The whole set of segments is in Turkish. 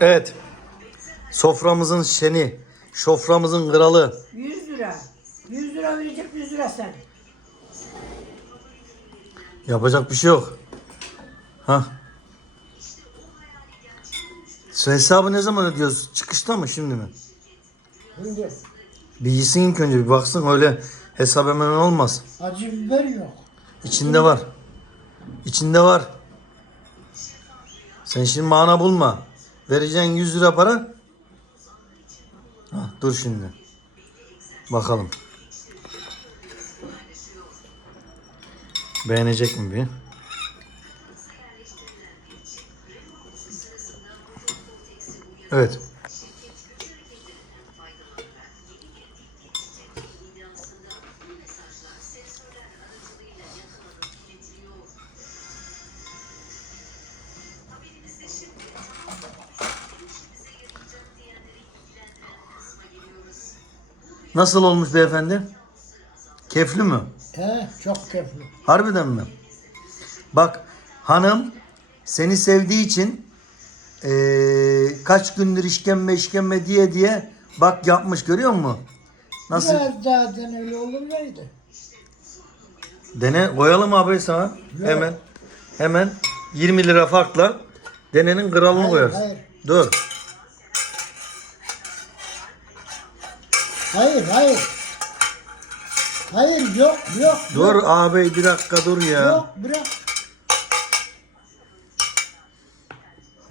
Evet. Soframızın şeni, şoframızın kralı. 100 lira. 100 lira verecek 100 lira sen. Yapacak bir şey yok. Ha. Şu hesabı ne zaman ödüyoruz? Çıkışta mı şimdi mi? Şimdi Bir yesin ilk önce bir baksın öyle hesap hemen olmaz. acı biber yok. İçinde var. İçinde var. Sen şimdi mana bulma. Vereceğin 100 lira para. Ha, dur şimdi. Bakalım. Beğenecek mi bir? Evet. Nasıl olmuş beyefendi? Kefli mi? He, çok keyifli. Harbiden mi? Bak hanım seni sevdiği için eee, kaç gündür işkembe işkembe diye diye bak yapmış görüyor musun? Nasıl? Biraz daha den öyle olur muydu? Dene koyalım abi sana. Hemen. Hemen 20 lira farkla denenin kralını Hayır, koyarız. hayır. Dur. Hayır, hayır. Hayır, yok, yok. Dur Yok, abi bir dakika dur ya. yok bırak.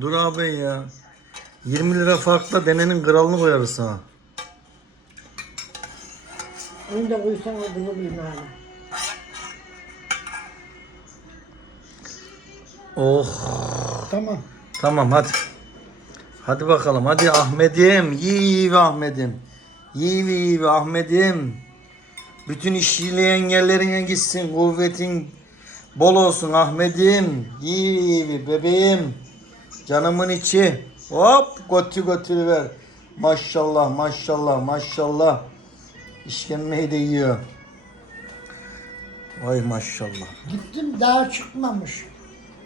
Dur abi ya. 20 lira farkla denenin kralını koyarız sana. Onu da koysan olduğunu bilmem. Oh. Tamam. Tamam hadi. Hadi bakalım hadi Ahmet'im. Yiği Ahmet'im. Yiği Ahmet'im. Bütün işleyen yerlerine gitsin. Kuvvetin bol olsun Ahmet'im. Yiği bebeğim. Canımın içi. Hop götü götürü ver. Maşallah maşallah maşallah. İşkembeyi de yiyor. Vay maşallah. Gittim daha çıkmamış.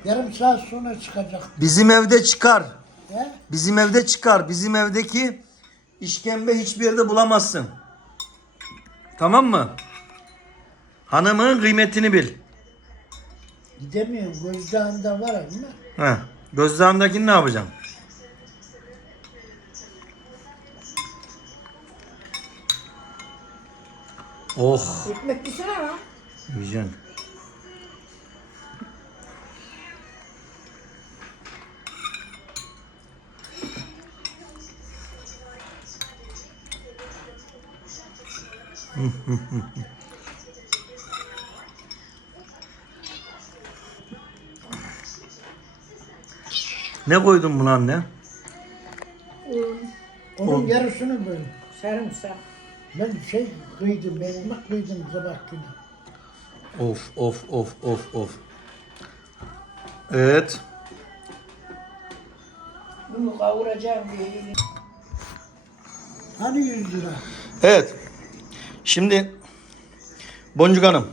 Yarım saat sonra çıkacak. Bizim evde çıkar. He? Bizim evde çıkar. Bizim evdeki işkembe hiçbir yerde bulamazsın. Tamam mı? Hanımın kıymetini bil. Gidemiyorum. Gözdağında var ama. He. Gözdağındakini ne yapacaksın? Oh. Ekmek yesene lan. Yiyeceksin. Ne koydun buna anne? Onun yarısını böyle. Sarımsak. Ben şey kıydım, ekmek kıydım sabah günü. Of of of of of. Evet. Bunu kavuracağım diye. Hani 100 lira? Evet. Şimdi Boncuk Hanım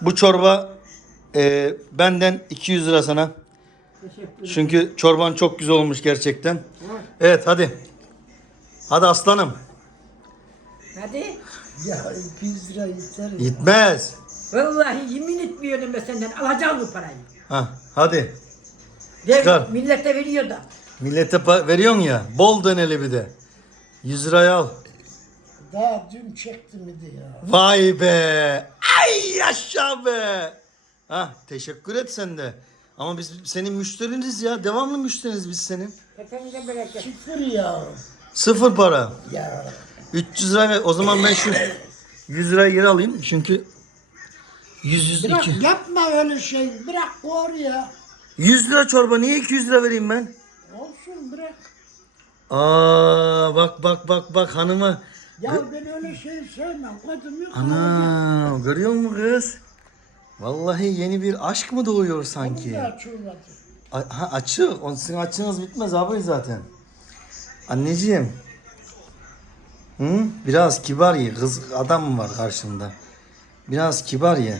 bu çorba e, benden 200 lira sana. Teşekkür Çünkü çorban çok güzel olmuş gerçekten. Evet hadi. Hadi aslanım. Hadi. Ya 200 lira yeter. ya. Gitmez. Vallahi yemin etmiyorum ben senden. Alacağım bu parayı. Ha, hadi. Ver, Çıkar. millete veriyor da. Millete pa- veriyorsun ya. Bol döneli bir de. 100 liraya al. Daha dün çektim idi ya. Vay be. Ay yaşa be. Ha, teşekkür et sen de. Ama biz senin müşteriniz ya. Devamlı müşteriniz biz senin. Efendime bereket. Sıfır ya. Sıfır para. Ya. 300 lira ver. O zaman ben şu 100 lirayı geri alayım. Çünkü 100 100 Bırak iki- yapma öyle şey. Bırak koy ya. 100 lira çorba niye 200 lira vereyim ben? Olsun bırak. Aa bak bak bak bak hanıma. Ya ben öyle şey sevmem. Kadın yok. Ana görüyor musun kız? Vallahi yeni bir aşk mı doğuyor sanki? A- ha, açık. Onun sizin açığınız bitmez abi zaten. Anneciğim. Hı? Biraz kibar ye. Kız adam mı var karşında? Biraz kibar ye.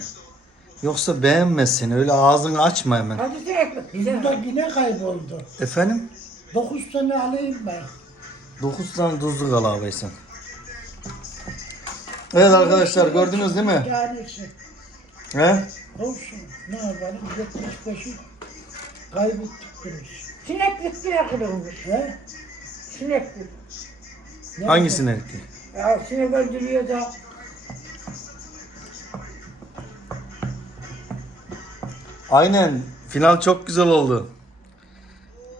Yoksa beğenmez seni. Öyle ağzını açma hemen. Hadi. Güzel. Burada yine kayboldu. Efendim? Dokuz tane alayım ben. 9 tane tuzlu al abi sen. Evet arkadaşlar gördünüz değil mi? Tanesi. He? Olsun. Ne yapalım? 75'i kaybettik biz. Sineklik diye kırılmış. He? Sineklik. Ne Hangisini etti? Ya sinek öldürüyor da. Aynen. Final çok güzel oldu.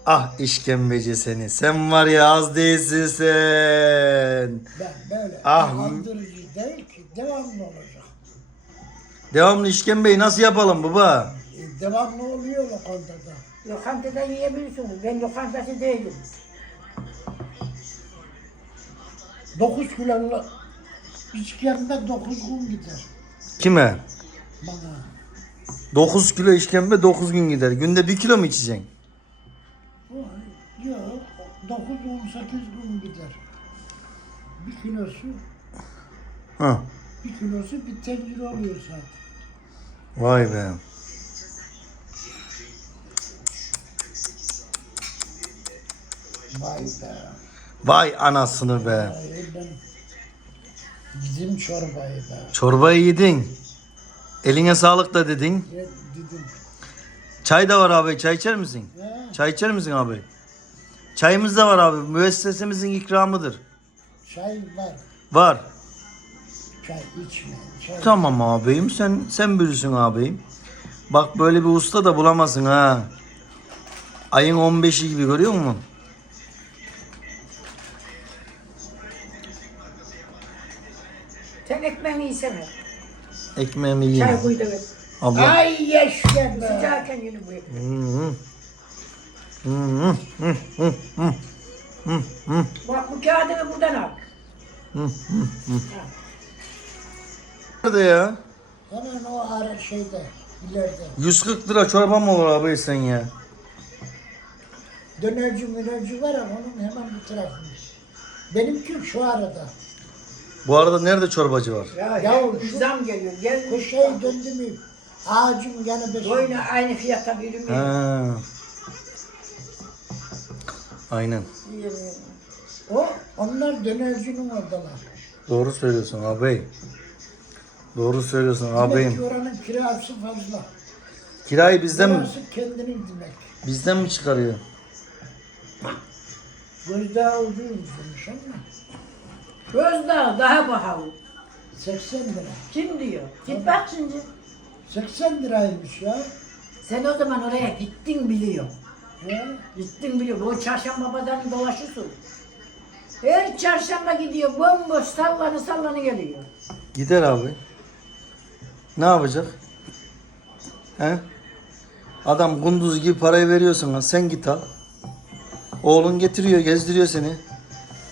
Ah işkembeci seni. Sen var ya az değilsin sen. Ben böyle Ah. andırıcı değil ki devamlı olacak. Devamlı işkembeyi nasıl yapalım baba? E, devamlı oluyor lokantada. Lokantada yiyebilirsiniz. Ben lokantası değilim. 9 kilo işkembe 9 gün gider Kime? bana. 9 kilo işkembe 9 gün gider. Günde 1 kilo mu içeceksin? O, Yok 9-18 gün gider. Bir kilosu, Ha. bir kilosu bir tencere oluyor zaten. Vay be. Vay be. Vay anasını be. Bizim çorbayı be. Çorbayı yedin. Eline sağlık da dedin. Ya dedim. Çay da var abi. Çay içer misin? Ya, Çay içer misin abi? Çayımız da var abi. Müessesemizin ikramıdır. çay var. Var. Çay içme. Çay. Tamam abim. Sen sen bürüsün abim. Bak böyle bir usta da bulamazsın ha. Ayın 15'i gibi görüyor musun? Sen ekmeğini yesene. Ekmeğimi yiyeyim. Çay koy da ver. Abla. Ay yaşa be. Sıcakken yine bu. Hı hı. Hı hı. Hı hı. Hı hı. Bak bu kağıdını buradan al. Nerede ya? Hemen o ara şeyde ileride. 140 lira çorba mı olur abi sen ya? Dönerci mönerci var ama onun hemen bu tarafında. Benimki şu arada. Bu arada nerede çorbacı var? Ya, Ya ya şu- zam geliyor. Gel. Bu şey döndü mü? Ağacın yanı beşinde. Boyuna aynı fiyata. Ha. Aynen. O, onlar dönercinin oradalar. Doğru söylüyorsun ağabey. Doğru söylüyorsun Demek ki ağabeyim. oranın kirası fazla. Kirayı bizden mi, Burası kendinin demek. bizden mi çıkarıyor? Gözdağı ucuzmuş ama Gözdağı daha pahalı. 80 lira. Kim diyor? Git bak şimdi. 80 liraymış ya. Sen o zaman oraya gittin biliyor. ya. Gittin biliyor. O çarşamba pazarını dolaşırsın. Her çarşamba gidiyor bomboş sallanı sallanı geliyor. Gider abi. Ne yapacak? He? Adam kunduz gibi parayı veriyorsun. Sen git al. Oğlun getiriyor, gezdiriyor seni.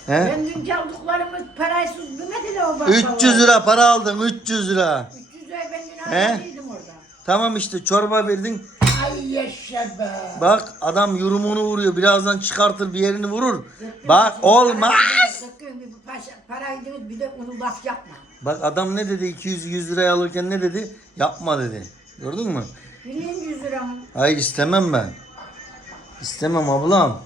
He? Ben dün aldıklarımı paraysız bilmediler o bakkala. 300 lira para aldın, 300 lira. 300 lira ben dün He? harcadıydım orada. Tamam işte çorba verdin. Ay yaşa be. Bak adam yurumunu vuruyor. Birazdan çıkartır bir yerini vurur. Bak olmaz. Sakın bir paşa, paraydınız bir de onu laf yapma. Bak adam ne dedi 200 100 liraya alırken ne dedi? Yapma dedi. Gördün mü? Bileyim 100 lira mı? Hayır istemem ben. İstemem ablam.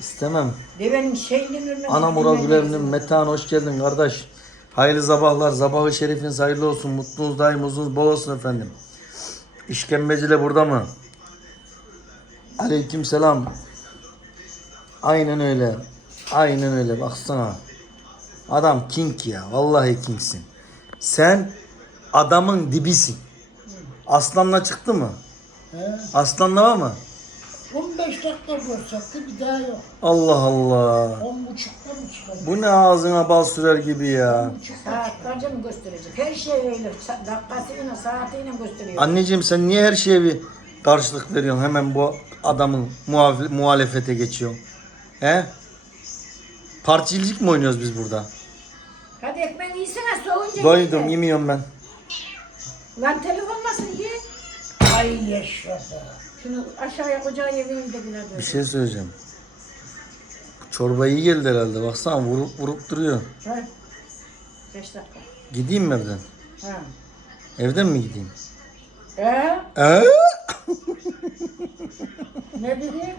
İstemem. De benim şeyden ölmem. Ana Murat Güler'in Metehan hoş geldin kardeş. Hayırlı sabahlar. Sabahı şerifiniz hayırlı olsun. Mutlunuz daim uzunuz bol olsun efendim. İşkembeciyle burada mı? Aleyküm selam. Aynen öyle. Aynen öyle. Baksana. Adam king ya. Vallahi kingsin. Sen adamın dibisin. Aslanla çıktı mı? He? Aslanla var mı? 15 dakika görsekti bir daha yok. Allah Allah. 10 buçukta mı çıkar? Bu ne ağzına bal sürer gibi ya. Saat kaça mı gösterecek? Her şey öyle. Sa- Dakikasıyla saatiyle gösteriyor. Anneciğim sen niye her şeye bir karşılık veriyorsun? Hemen bu adamın muhaf- muhalefete geçiyorsun. He? Particilik mi oynuyoruz biz burada? Hadi ekmeğini yesene soğuyunca. Doydum ye. yemiyorum ben. Lan telefon nasıl ye? Ay yaşa be. Şunu aşağıya kocağı evinin de bile Bir şey söyleyeceğim. Çorba iyi geldi herhalde. Baksana vurup vurup duruyor. Ha? Beş dakika. Gideyim mi evden? Ha. Evden mi gideyim? Ee? Ee? Ne dedi?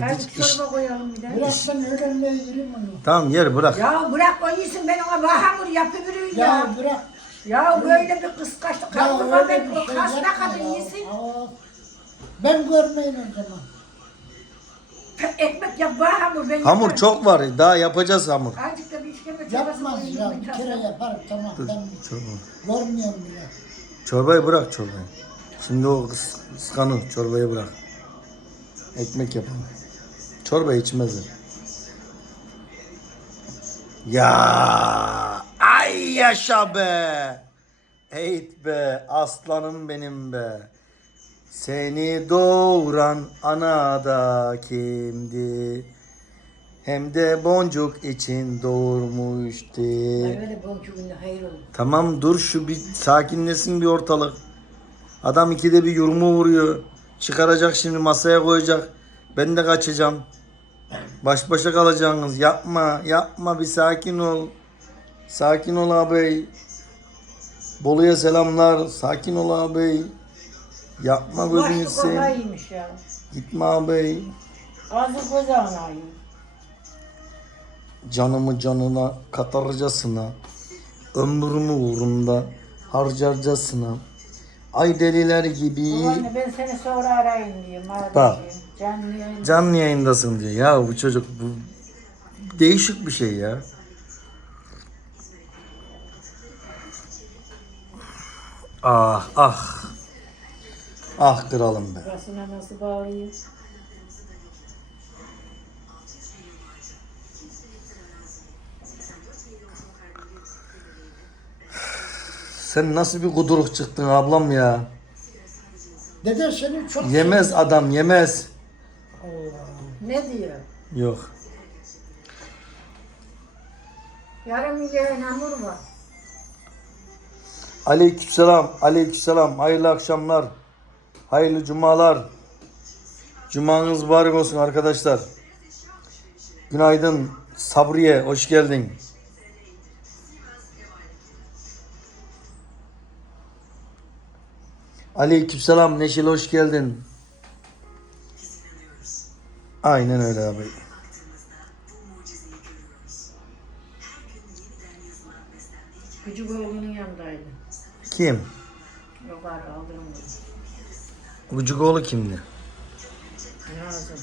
Hadi Gidecek iş. çorba koyalım bir de. Ben öğrenmeye gireyim onu. Tamam yer bırak. Ya bırak o yesin ben ona bah hamur yapıveriyor Ya, ya. bırak. Ya böyle bir kıskaçlık Ya kaldırma öyle ben bir o şey hasta yapma kadın ya. yesin. Aa, Ben görmeyin o zaman. Ekmek yap bah hamur ben Hamur yaparım. çok var. Daha yapacağız hamur. Azıcık da bir işkembe çorbası Yapmaz koyayım, ya. bir Bir kere yaparım tamam. Ben Çorba. görmüyorum bile. Çorbayı bırak çorbayı. Şimdi o kıs- kıskanır. Çorbayı bırak. Ekmek yapalım. Çorba içmezler. Ya ay yaşa be. Eğit be aslanım benim be. Seni doğuran ana da kimdi? Hem de boncuk için doğurmuştu. Öyle boncuğunda hayır olur. Tamam dur şu bir sakinlesin bir ortalık. Adam ikide bir yurumu vuruyor. Çıkaracak şimdi masaya koyacak. Ben de kaçacağım. Baş başa kalacaksınız. Yapma yapma bir sakin ol. Sakin ol ağabey. Bolu'ya selamlar. Sakin ol ağabey. Yapma gözünü iyiymiş ya. Gitme ağabey. Ona iyi. Canımı canına katarcasına, ömrümü uğrunda harcarcasına, ay deliler gibi Babaanne ben seni sonra arayayım diyor. Bak. Canlı yayın. canlı yayındasın diyor. Ya bu çocuk bu değişik bir şey ya. Ah ah. Ah kralım be. Burasına nasıl bağırıyor? Sen nasıl bir kuduruk çıktın ablam ya. Dede seni çok Yemez adam yemez. Ne diyor? Yok. Yarım milyon hamur var. Aleykümselam, aleykümselam. Hayırlı akşamlar. Hayırlı cumalar. Cumanız mübarek olsun arkadaşlar. Günaydın Sabriye, hoş geldin. Aleykümselam Neşil hoş geldin. Aynen öyle abi. Küçük oğlunun yanındaydı. Kim? Yukarı aldırım Ucugoğlu kimdi? Nazım.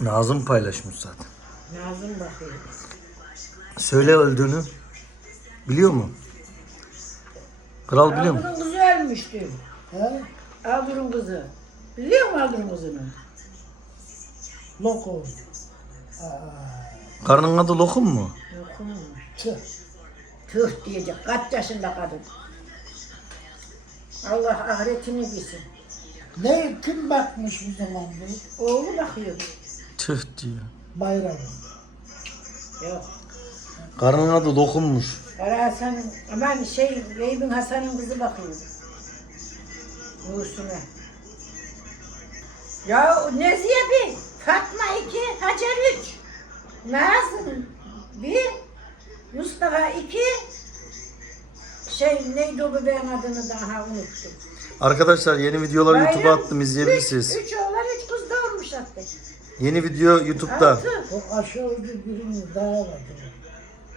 Nazım paylaşmış zaten. Nazım bakıyor. Söyle öldüğünü. Biliyor mu? Kral biliyor mu? Kızı ölmüştü. He? Aldırın kızı. Biliyor musun Aldırın kızını? Loko. Karının adı Lokum mu? Yokunmuş. Tüh. Tüh diyecek. Kaç yaşında kadın. Allah ahiretini bilsin. Ne kim bakmış bu zaman bu? Oğlu bakıyor. Tüh diyor. Bayram. Yok. Karının adı Lokum'muş. Kara Hasan'ın, aman şey, Reybin Hasan'ın kızı bakıyor. Nursuna. Ya Nezihe bir, Fatma iki, Hacer üç. Nazım bir, Mustafa iki, şey neydi o bebeğin adını daha unuttum. Arkadaşlar yeni videoları YouTube'a Bayram attım izleyebilirsiniz. Üç, üç oğlan üç kız doğurmuş hatta. Yeni video YouTube'da. O aşağı ucu birini daha var.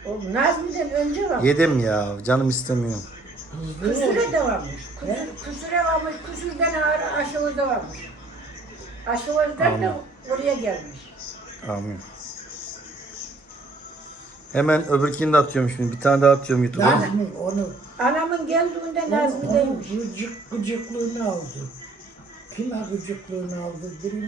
O Nazmi'den önce var. Yedim ya canım istemiyor. Küsüre de varmış. Küsür, küsüre varmış. Küsürden ağrı aşıvızda varmış. Aşıvızdan da oraya gelmiş. Amin. Hemen öbürkini de atıyorum şimdi. Bir tane daha atıyorum YouTube'a. Nazmi onu, Anamın geldiğinde onu, Nazmi'deymiş. gıcık, gıcıklığını aldı. Kime gıcıklığını aldı? Birini